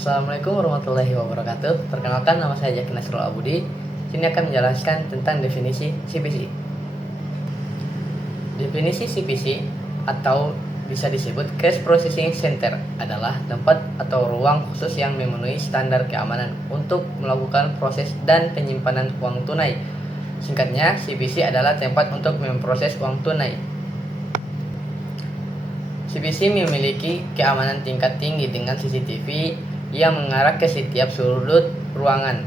Assalamualaikum warahmatullahi wabarakatuh. Perkenalkan, nama saya Jaki Nasrul Abudi. Sini akan menjelaskan tentang definisi CPC. Definisi CPC atau bisa disebut Cash Processing Center adalah tempat atau ruang khusus yang memenuhi standar keamanan untuk melakukan proses dan penyimpanan uang tunai. Singkatnya, CPC adalah tempat untuk memproses uang tunai. CPC memiliki keamanan tingkat tinggi dengan CCTV yang mengarah ke setiap sudut ruangan.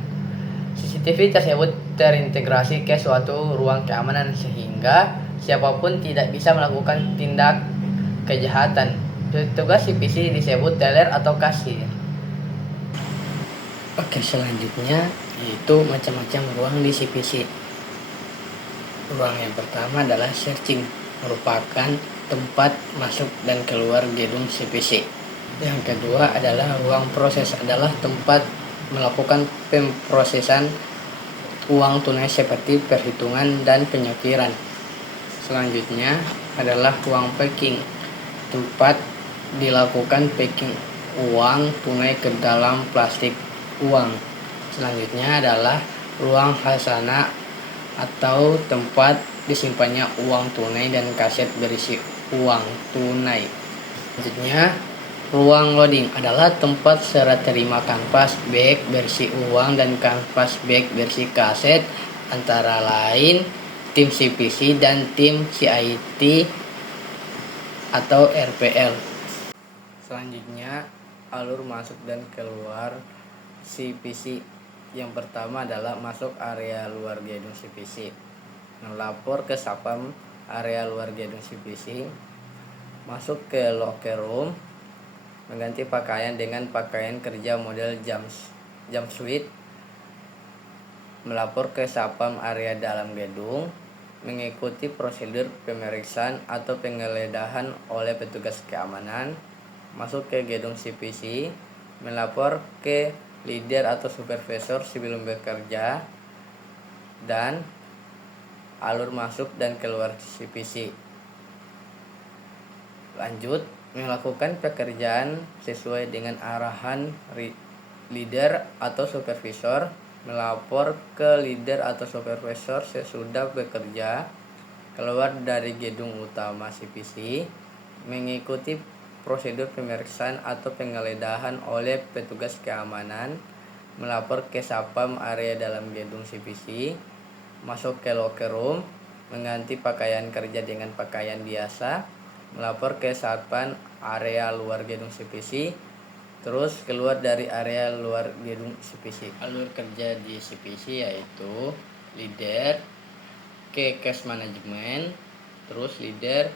CCTV tersebut terintegrasi ke suatu ruang keamanan sehingga siapapun tidak bisa melakukan tindak kejahatan. Petugas CPC disebut teller atau kasir. Oke, selanjutnya yaitu macam-macam ruang di CPC. Ruang yang pertama adalah searching, merupakan tempat masuk dan keluar gedung CPC. Yang kedua adalah ruang proses, adalah tempat melakukan pemrosesan uang tunai seperti perhitungan dan penyortiran. Selanjutnya adalah ruang packing, tempat dilakukan packing uang tunai ke dalam plastik uang. Selanjutnya adalah ruang khazanah atau tempat disimpannya uang tunai dan kaset berisi uang tunai. Selanjutnya, ruang loading adalah tempat serah terima kanvas bag berisi uang dan kanvas bag berisi kaset antara lain tim CPC dan tim CIT atau RPL. Selanjutnya, alur masuk dan keluar CPC. Yang pertama adalah masuk area luar gedung CPC, melapor ke Satpam area luar gedung CPC, masuk ke locker room, mengganti pakaian dengan pakaian kerja model jumpsuit, melapor ke Satpam area dalam gedung, mengikuti prosedur pemeriksaan atau penggeledahan oleh petugas keamanan, masuk ke gedung CPC, melapor ke leader atau supervisor sebelum bekerja, dan alur masuk dan keluar CPC. Lanjut, melakukan pekerjaan sesuai dengan arahan leader atau supervisor, melapor ke leader atau supervisor sesudah bekerja, keluar dari gedung utama CPC, mengikuti prosedur pemeriksaan atau penggeledahan oleh petugas keamanan, melapor ke Satpam area dalam gedung CPC, masuk ke locker room, mengganti pakaian kerja dengan pakaian biasa, melapor ke Satpam area luar gedung CPC, terus keluar dari area luar gedung CPC. Alur kerja di CPC yaitu leader ke cash management, terus leader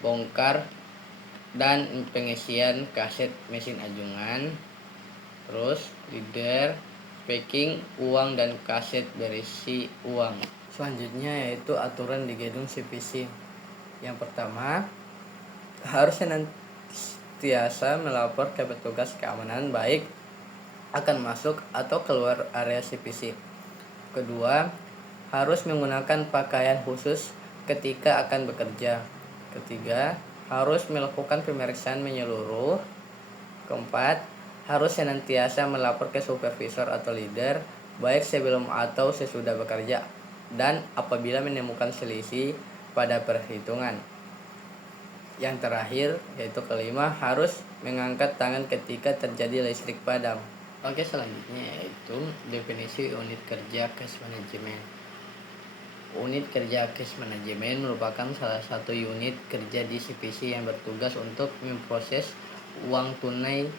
bongkar dan pengisian kaset mesin ajungan, terus leader packing uang dan kaset berisi uang. Selanjutnya yaitu aturan di gedung CPC. Yang pertama, harus senantiasa melapor ke petugas keamanan baik akan masuk atau keluar area CPC. Kedua, harus menggunakan pakaian khusus ketika akan bekerja. Ketiga, harus melakukan pemeriksaan menyeluruh. Keempat, harus senantiasa melapor ke supervisor atau leader baik sebelum atau sesudah bekerja dan apabila menemukan selisih pada perhitungan. Yang terakhir yaitu kelima, harus mengangkat tangan ketika terjadi listrik padam. Oke, selanjutnya yaitu definisi unit kerja cash management. Unit kerja cash management merupakan salah satu unit kerja di CPC yang bertugas untuk memproses uang tunai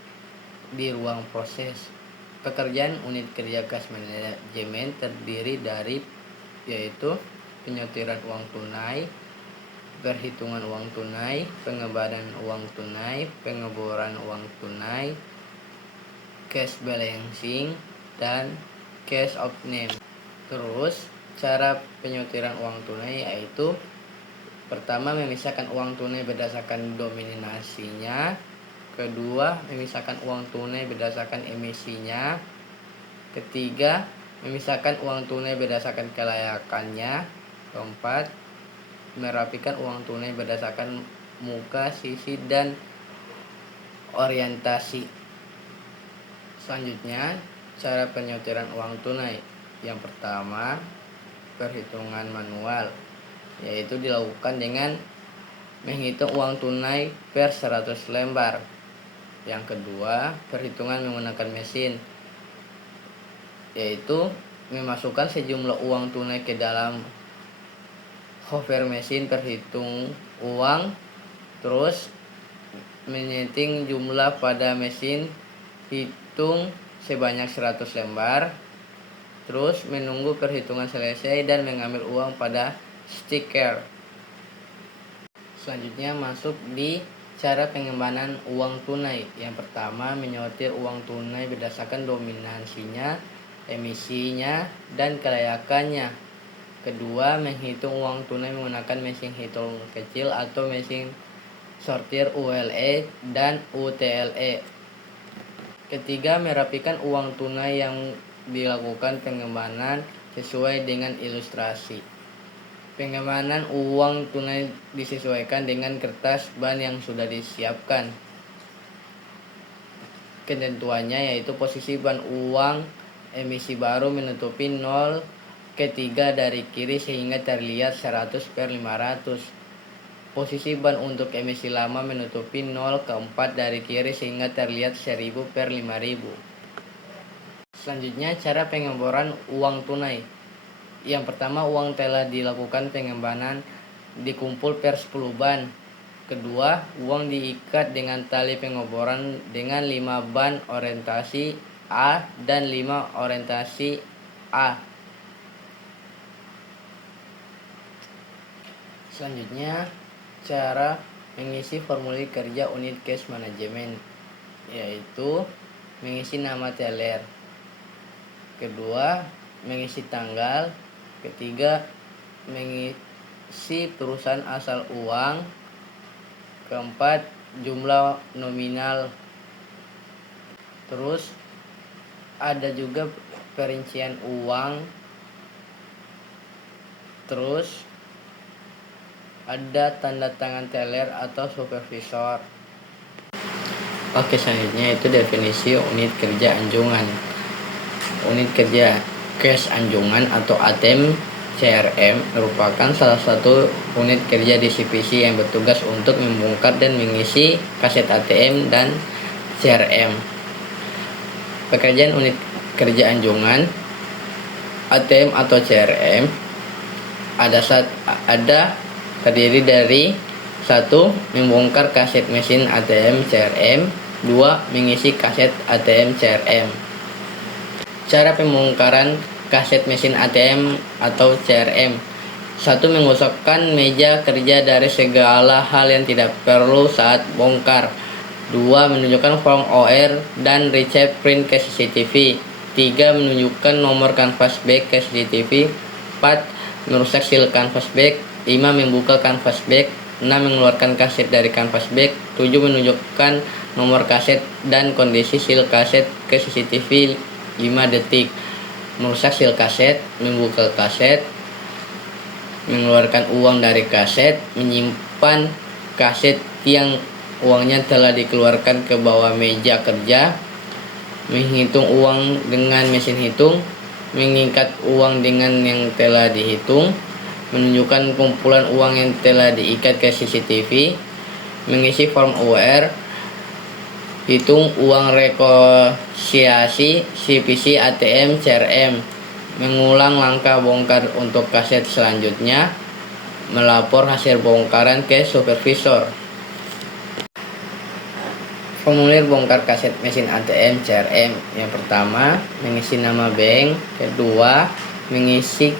di ruang proses. Pekerjaan unit kerja cash management terdiri dari yaitu penyortiran uang tunai, perhitungan uang tunai, pengembaraan uang tunai, pengeboran uang tunai, cash balancing, dan cash out name. Terus cara penyortiran uang tunai yaitu pertama, memisahkan uang tunai berdasarkan dominasinya. Kedua, memisahkan uang tunai berdasarkan emisinya. Ketiga, memisahkan uang tunai berdasarkan kelayakannya. Keempat, merapikan uang tunai berdasarkan muka, sisi, dan orientasi. Selanjutnya, cara penyortiran uang tunai. Yang pertama, perhitungan manual, yaitu dilakukan dengan menghitung uang tunai per 100 lembar. Yang kedua, perhitungan menggunakan mesin, yaitu memasukkan sejumlah uang tunai ke dalam hover mesin perhitung uang, terus menyeting jumlah pada mesin hitung sebanyak 100 lembar, terus menunggu perhitungan selesai dan mengambil uang pada stiker. Selanjutnya masuk di cara penyimpanan uang tunai. Yang pertama, menyortir uang tunai berdasarkan dominansinya, emisinya, dan kelayakannya. Kedua, menghitung uang tunai menggunakan mesin hitung kecil atau mesin sortir ULE dan UTLE. Ketiga, merapikan uang tunai yang dilakukan penyimpanan sesuai dengan ilustrasi. Penyimpanan uang tunai disesuaikan dengan kertas ban yang sudah disiapkan. Ketentuannya yaitu posisi ban uang emisi baru menutupi 0 ketiga dari kiri sehingga terlihat 100/500. Posisi ban untuk emisi lama menutupi 0 keempat dari kiri sehingga terlihat 1000/5000. Selanjutnya, cara pengeboran uang tunai. Yang pertama, uang telah dilakukan penyimpanan dikumpul per 10 ban. Kedua, uang diikat dengan tali pengeboran dengan 5 ban orientasi A dan 5 orientasi A. Selanjutnya, cara mengisi formulir kerja unit cash management, yaitu mengisi nama teller. Kedua, mengisi tanggal. Ketiga, mengisi perusahaan asal uang. Keempat, jumlah nominal. Terus ada juga perincian uang. Terus ada tanda tangan teller atau supervisor. Oke, selanjutnya itu definisi unit kerja anjungan. Unit kerja cash anjungan atau ATM CRM merupakan salah satu unit kerja di CPC yang bertugas untuk membongkar dan mengisi kaset ATM dan CRM. Pekerjaan unit kerja anjungan ATM atau CRM ada terdiri dari 1. Membongkar kaset mesin ATM CRM. 2. Mengisi kaset ATM CRM. Cara pembongkaran kaset mesin ATM atau CRM. 1. Mengosongkan meja kerja dari segala hal yang tidak perlu saat bongkar. 2. Menunjukkan form OR dan receipt print ke CCTV. 3. Menunjukkan nomor canvas bag ke CCTV. 4. Merusak seal canvas bag. 5. Membuka canvas bag. 6. Mengeluarkan kaset dari canvas bag. 7. Menunjukkan nomor kaset dan kondisi seal kaset ke CCTV 5 detik. Merusak seal kaset, membuka kaset, mengeluarkan uang dari kaset, menyimpan kaset yang uangnya telah dikeluarkan ke bawah meja kerja, menghitung uang dengan mesin hitung, mengikat uang dengan yang telah dihitung, menunjukkan kumpulan uang yang telah diikat ke CCTV, mengisi form OR, hitung uang rekonsiliasi CPC ATM CRM, mengulang langkah bongkar untuk kaset selanjutnya, melapor hasil bongkaran ke supervisor. Formulir bongkar kaset mesin ATM CRM. Yang pertama, mengisi nama bank. Kedua, mengisi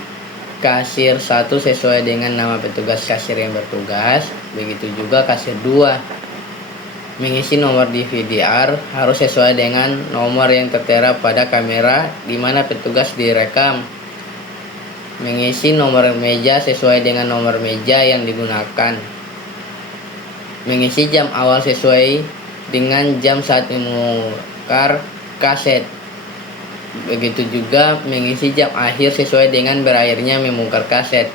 kasir 1 sesuai dengan nama petugas kasir yang bertugas. Begitu juga kasir 2. Mengisi nomor DVR harus sesuai dengan nomor yang tertera pada kamera di mana petugas direkam. Mengisi nomor meja sesuai dengan nomor meja yang digunakan. Mengisi jam awal sesuai dengan jam saat membongkar kaset. Begitu juga mengisi jam akhir sesuai dengan berakhirnya membongkar kaset.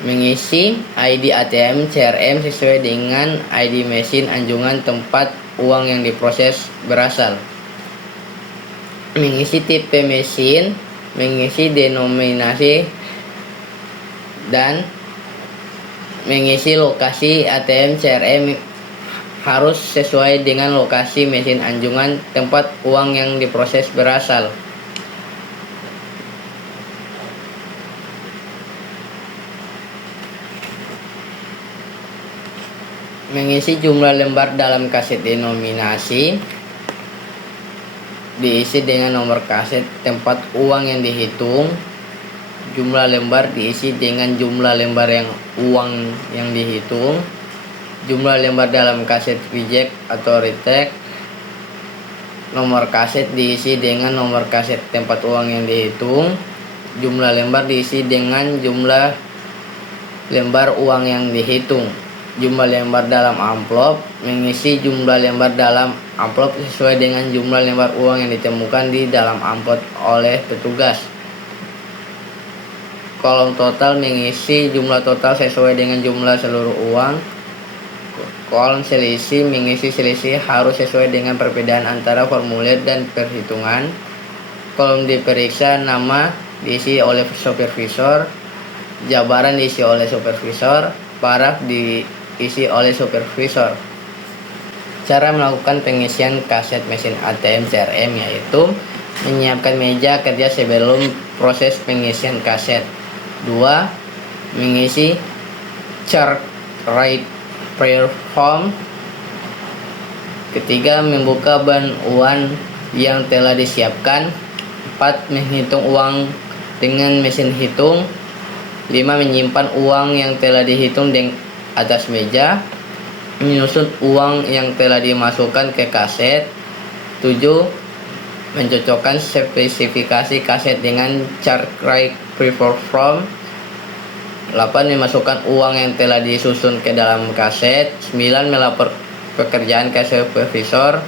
Mengisi ID ATM CRM sesuai dengan ID mesin anjungan tempat uang yang diproses berasal. mengisi tipe mesin, mengisi denominasi, dan mengisi lokasi ATM CRM harus sesuai dengan lokasi mesin anjungan tempat uang yang diproses berasal. Mengisi jumlah lembar dalam kaset denominasi, diisi dengan nomor kaset tempat uang yang dihitung. Jumlah lembar diisi dengan jumlah lembar yang uang yang dihitung. Jumlah lembar dalam kaset reject atau retake. Nomor kaset diisi dengan nomor kaset tempat uang yang dihitung. Jumlah lembar diisi dengan jumlah lembar uang yang dihitung. Jumlah lembar dalam amplop, mengisi jumlah lembar dalam amplop sesuai dengan jumlah lembar uang yang ditemukan di dalam amplop oleh petugas. Kolom total, mengisi jumlah total sesuai dengan jumlah seluruh uang. Kolom selisih, mengisi selisih harus sesuai dengan perbedaan antara formulir dan perhitungan. Kolom diperiksa, nama diisi oleh supervisor, jabaran diisi oleh supervisor, paraf diisi oleh supervisor. Cara melakukan pengisian kaset mesin ATM CRM yaitu menyiapkan meja kerja sebelum proses pengisian kaset. 2. Mengisi chart right form. Ketiga, membuka uang yang telah disiapkan. 4. Menghitung uang dengan mesin hitung. 5. Menyimpan uang yang telah dihitung di atas meja. Menyusun uang yang telah dimasukkan ke kaset. 7. Mencocokkan spesifikasi kaset dengan chart right form. 8. Memasukkan uang yang telah disusun ke dalam kaset. 9. Melapor pekerjaan ke supervisor.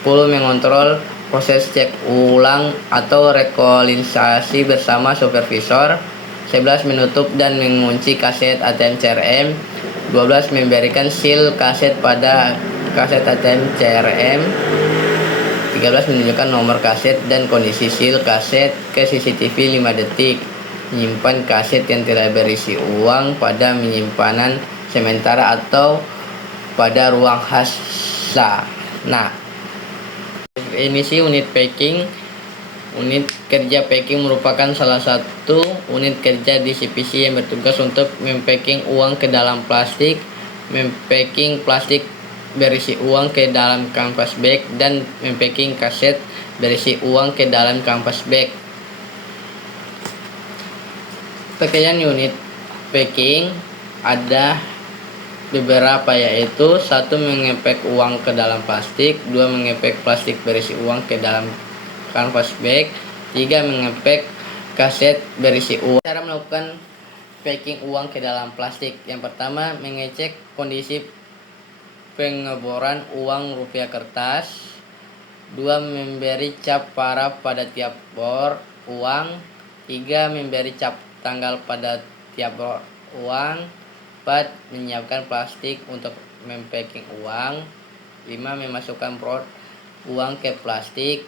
10. Mengontrol proses cek ulang atau rekonsiliasi bersama supervisor. 11. Menutup dan mengunci kaset ATM CRM. 12. Memberikan seal kaset pada kaset ATM CRM. 13. Menunjukkan nomor kaset dan kondisi seal kaset ke CCTV 5 detik. Menyimpan kaset yang telah berisi uang pada penyimpanan sementara atau pada ruang khas. Nah, emisi unit packing. Unit kerja packing merupakan salah satu unit kerja di CPC yang bertugas untuk mempacking uang ke dalam plastik, mempacking plastik berisi uang ke dalam canvas bag, dan mempacking kaset berisi uang ke dalam canvas bag. Pekerjaan unit packing ada beberapa, yaitu 1. Mengepek uang ke dalam plastik. 2. Mengepek plastik berisi uang ke dalam canvas bag. 3. Mengepek kaset berisi uang. Cara melakukan packing uang ke dalam plastik. Yang pertama, mengecek kondisi pengeboran uang rupiah kertas. 2. Memberi cap paraf pada tiap bor uang. 3. Memberi cap tanggal pada tiap bor uang. 4. Menyiapkan plastik untuk mempacking uang. 5. Memasukkan brod uang ke plastik.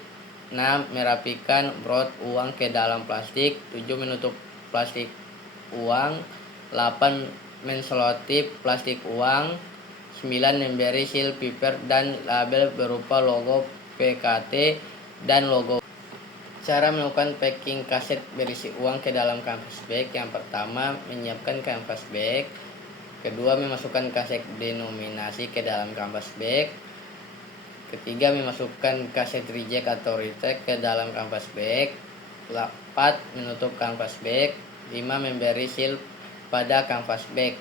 6. Merapikan brod uang ke dalam plastik. 7. Menutup plastik uang. 8. Menselotip plastik uang. 9. Memberi seal paper dan label berupa logo PKT dan logo. Cara melakukan packing kaset berisi uang ke dalam canvas bag. Yang pertama, menyiapkan canvas bag. Kedua, memasukkan kaset denominasi ke dalam canvas bag. Ketiga, memasukkan kaset reject atau retake ke dalam canvas bag. 4. Menutup canvas bag. 5. Memberi seal pada canvas bag.